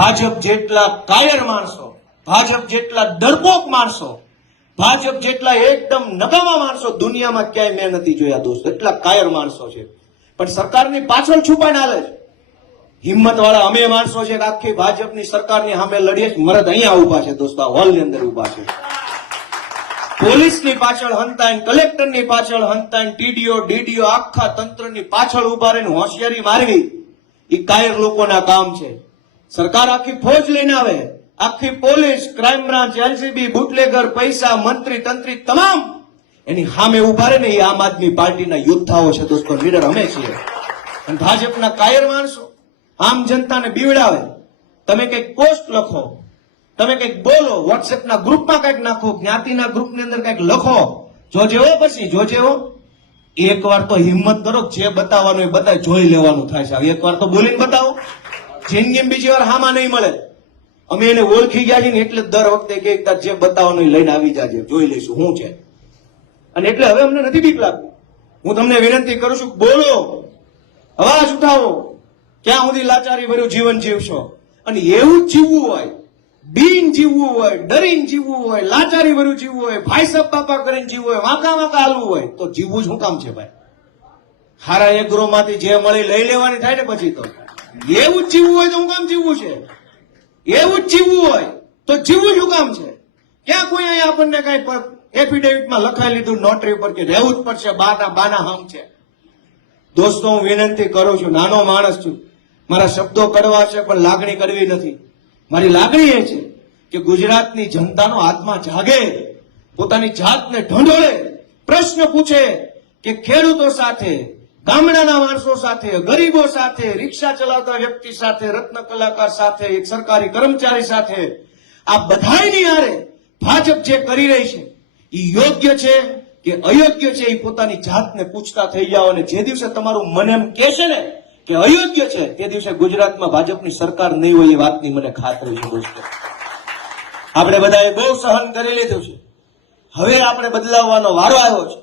ભાજપ જેટલા કાયર માણસો, ભાજપ જેટલા ડરપોક માણસો, ભાજપ જેટલા એકદમ નકામા માણસો દુનિયામાં ક્યાંય મેં નથી જોયા દોસ્ત. એટલા કાયર માણસો છે, પણ સરકારની પાછળ છુપાઈને હાલે છે. હિંમત વાળા અમે માણસો છે, આખી ભાજપની સરકારની સામે લડીએ. મરદ અહીંયા ઉભા છે દોસ્તો, આ હોલની અંદર ઉભા છે. પોલીસની પાછળ હંતાઈને, કલેક્ટરની પાછળ હંતાઈને, ટીડીઓ ડીડીઓ આખા તંત્રની પાછળ ઉભા રહીને હોશિયારી મારવી એ કાયર લોકોના કામ છે. સરકાર આખી ફોજ લઈને આવે, આખી police, crime branch, LCB, bootlegger, પૈસા, મંત્રી તંત્રી તમામ એની સામે ઉભા રહે ને એ આમ આદમી પાર્ટીના યોદ્ધાઓ છે દોસ્તો, લીડર અમે છીએ. અને ભાજપના કાયર માણસો આમ જનતાને બીવડાવે. તમે કઈક પોસ્ટ લખો, તમે કઈક બોલો, વોટ્સએપના ગ્રુપમાં કઈક નાખો, જ્ઞાતિના ગ્રુપની અંદર કઈક લખો, જોજેવો પછી જોજેવો. એકવાર તો હિંમત કરો, જે બતાવવાનું એ બતાવી, જોઈ લેવાનું થાય છે. એકવાર તો બોલીને બતાવો, જિંદગી બીજી વાર હામાં નહીં મળે. અમે એને ઓળખી ગયા છીએ ને એટલે દર વખતે કે જે બતાવવાનું એ લઈને આવી જાજે, જોઈ લઈશું શું છે. અને એટલે હવે અમને નથી બીક લાગતી. હું તમને વિનંતી કરું છું, બોલો, અવાજ ઉઠાવો. ક્યાં સુધી લાચારી ભર્યું જીવન જીવશો? અને એવું જ જીવવું હોય, બીન જીવવું હોય, ડરીને જીવવું હોય, લાચારી ભર્યું જીવવું હોય, ભાઈ સાહેબ બાપા કરીને જીવવું હોય, વાંકા વાંકા હાલવું હોય, તો જીવવું જ શું કામ છે ભાઈ? હારા એગ્રો માંથી જે મળી લઈ લેવાની થાય ને પછી તો. એવું જ જીવવું હોય તો શું કામ જીવવું છે? એવું જ જીવવું હોય તો જીવવું શું કામ છે? ક્યાં કોઈ અહીંયા આપણને કઈ એફિડેવિટમાં લખાઈ લીધું નોટરી ઉપર કે રહેવું જ પડશે, બાના હમ છે? દોસ્તો, હું વિનંતી કરું છું, નાનો માણસ છું, મારા શબ્દો કડવા છે પણ લાગણી કડવી નથી. મારી લાગણી એ છે કે ગુજરાતની જનતાનો આત્મા જાગે, પોતાની જાતને ઢંઢોળે, પ્રશ્ન પૂછે કે ખેડૂતો સાથે, ગામડાના માણસો સાથે, ગરીબો સાથે, રિક્ષા ચલાવતા વ્યક્તિ સાથે, રત્ન કલાકાર સાથે, એક સરકારી કર્મચારી સાથે, આ બધાની હારે ભાજપ જે કરી રહી છે એ યોગ્ય છે કે અયોગ્ય છે એ પોતાની જાતને પૂછતા થઈ જાઓ. અને જે દિવસે તમારું મન એમ કહેશે ને કે અયોગ્ય છે, તે દિવસે ગુજરાતમાં ભાજપની સરકાર નહીં હોય એ વાતની મને ખાતરી છે દોસ્તો. આપણે બધાએ બહુ સહન કરી લીધું છે, હવે આપણે બદલાવવાનો વારો આવ્યો છે.